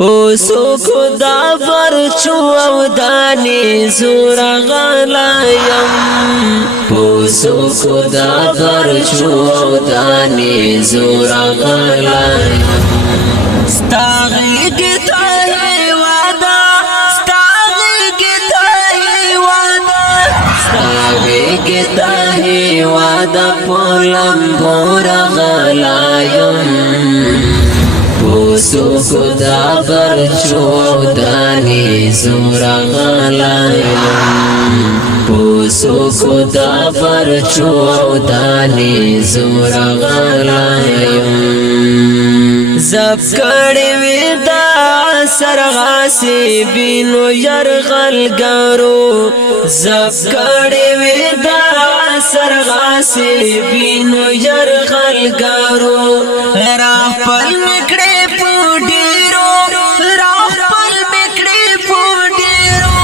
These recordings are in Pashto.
پوسو خدا برچو او دانی زور غلایم پوسو خدا برچو او دانی زور غلایم ستاغی گتا ہے وعدا ستاغی گتا ہے وعدا ستاغی گتا ہے وعدا پولم بور غلایم پوسو خدا برچو دانی زور غلایم پوسو خدا برچو دانی زور غلایم زب کڑی ویدا سرغاسی بینو یرغل گارو زب کڑی ویدا سرغاسی بینو یرغل گارو راہ پل مکڑے پوڈیرو راہ پل مکڑے پوڈیرو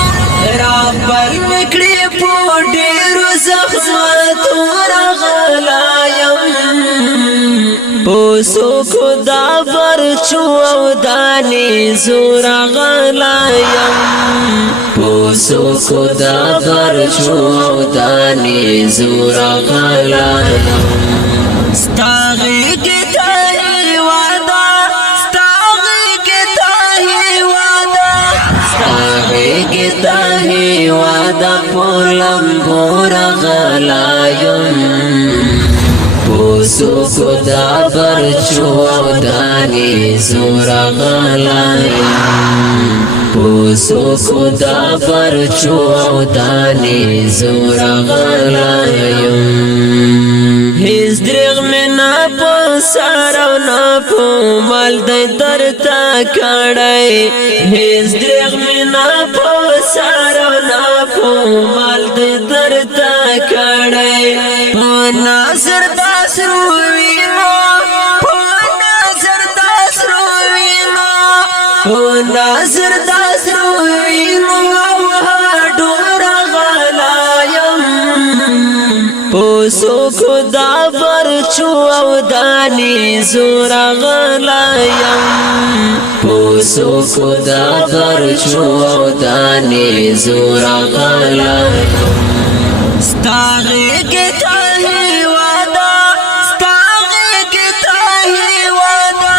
راہ پل مکڑے پوڈیرو زخمتو رغلایم پوسو خدا برچو او دانی زور غلایم پوسو خدا برچو او دانی زور غلایم ستاغی گتا ہے وعدا ستاغی گتا ہے وعدا ستاغی گتا ہے وعدا پولم بور غلایم پوسو خدا برچو دانی زور غلایم پوسو خدا برچو دانی زور غلایم هیز درغ میں نا پو سارو نا پو مال دی درتا کڑای هیز درغ میں نا پو سارو نا پو مال دی درتا کڑای پو ناظر داس روینا پو ناظر داس روینا پو ناظر داس روینا ڈور غلایم پوسو خدا برچو او دانی زور غلایم پوسو خدا برچو او دانی زور غلایم ستاغی گتا ہے وعدا ستاغی گتا ہے وعدا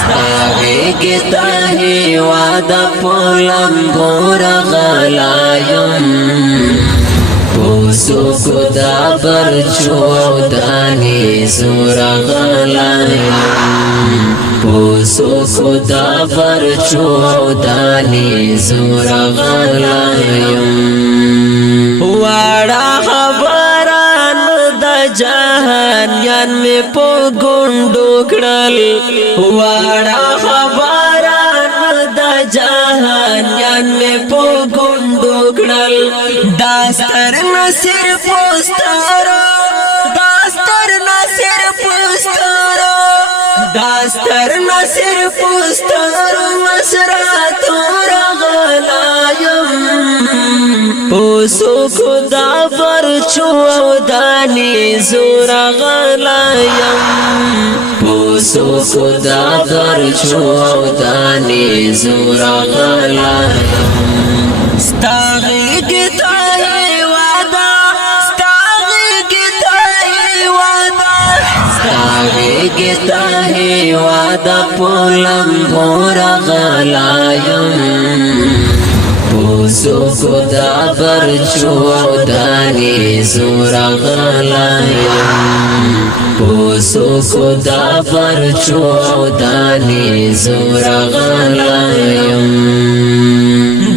ستاغی گتا ہے وعدا پولم بور غلایم پوسو خدا برچو دانی زور غلایم پوسو خدا برچو دانی زور غلایم واڑا خبران د جهان یان می پو ګوندو کړل واڑا خبران د جهان یان می پو ګوندو کړل داستر نصر پوستارو داستر نصر پوستارو داستر نصر پوستارو مسراتو رغلایم پوسو خدا برچو او دانی زور غلایم پوسو خدا برچو او دانی زور غلایم ستاغی گتا ہے وعدا ستاغی گتا ہے وعدا ستاغی گتا ہے وعدا پولم بور غلایم پوسو خدا برچو دانی زور غلایم پوسو خدا برچو دانی زور غلایم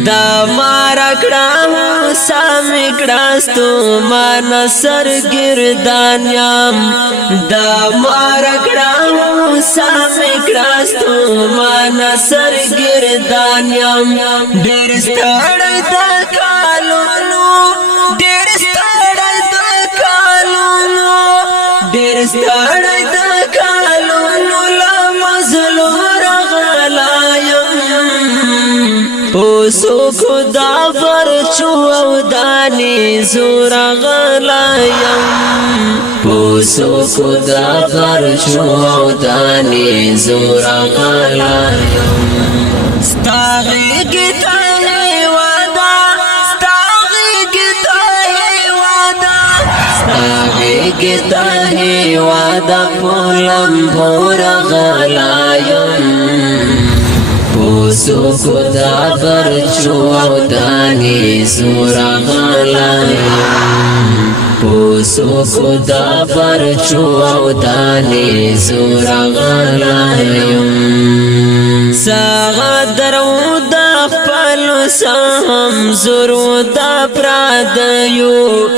دا مارکڑا ہوں سامکڑاستو مانا سر گردانیام دا مارکڑا ہوں سامکڑاستو مانا سر گردانیام دیر ستاڑی دا کالونو دیر ستاڑی دا کالونو دیر ستاڑی دا کالونو لا مزلو رغلایم پوسو خدا برچو او دانی زور غلایم پوسو خدا برچو او دانی زور غلایم ستاغي گتا ہے وعدہ ستاغي گتا ہے وعدہ ستاغي گتا ہے وعدہ پولم بورا غلایم پوسو خدا برچو او دانی زورا غلایم پوسو خدا برچو او دانی زورا غلایم ساغا درو دا خپلو سهم زورو دا پرادیو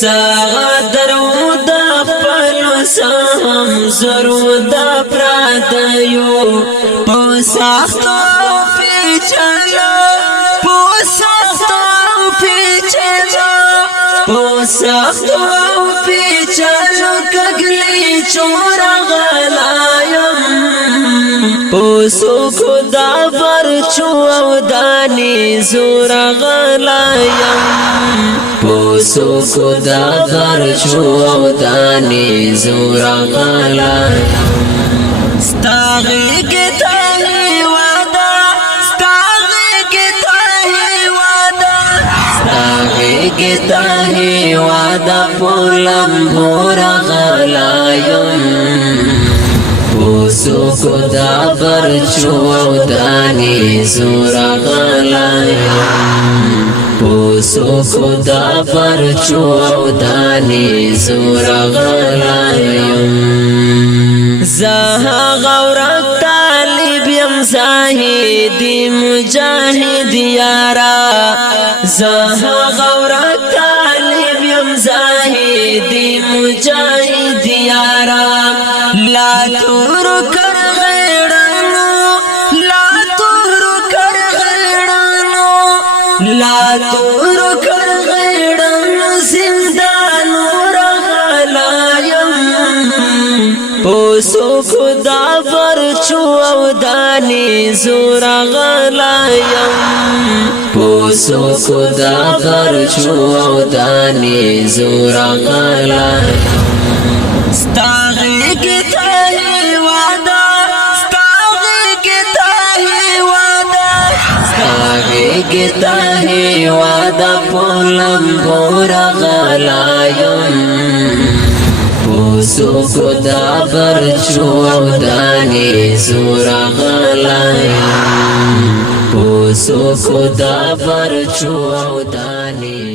ساغا درو دا خپلو سهم زورو دا پرادیو پو ساختو پیچلو پو ساختو پیچلو پو ساختو پیچلو کگلی چورا غلایم پوسو خدا برچو او دانی زورا غلایم پوسو خدا برچو او دانی زورا غلایم ستاغي گتا ہے وعدہ ستاغي گتا ہے وعدہ ستاغي گتا ہے وعدہ پولم بورا غلایم پوسو خدا برچو او دانی زورا غلایم پوسو خدا برچو او دانی زورا غلایم زها غورک طالب یم زاہدی مجاہد یارا زها غورک طالب یم زاہدی مجاہد یارا لا تور کر غیرانو لا تور کر غیرانو لا تور کر غیرانو زندانو رغلایم پوسو خدا برچو او دانی زورا غلایم پوسو خدا برچو او دانی زورا غلایم ستاغي گتا ہے وعدہ ستاغي گتا ہے وعدہ ستاغي گتا ہے وعدہ پولم بورا غلایم پوسو خدا برچو او دانی زورا غلایم پوسو خدا برچو او دانی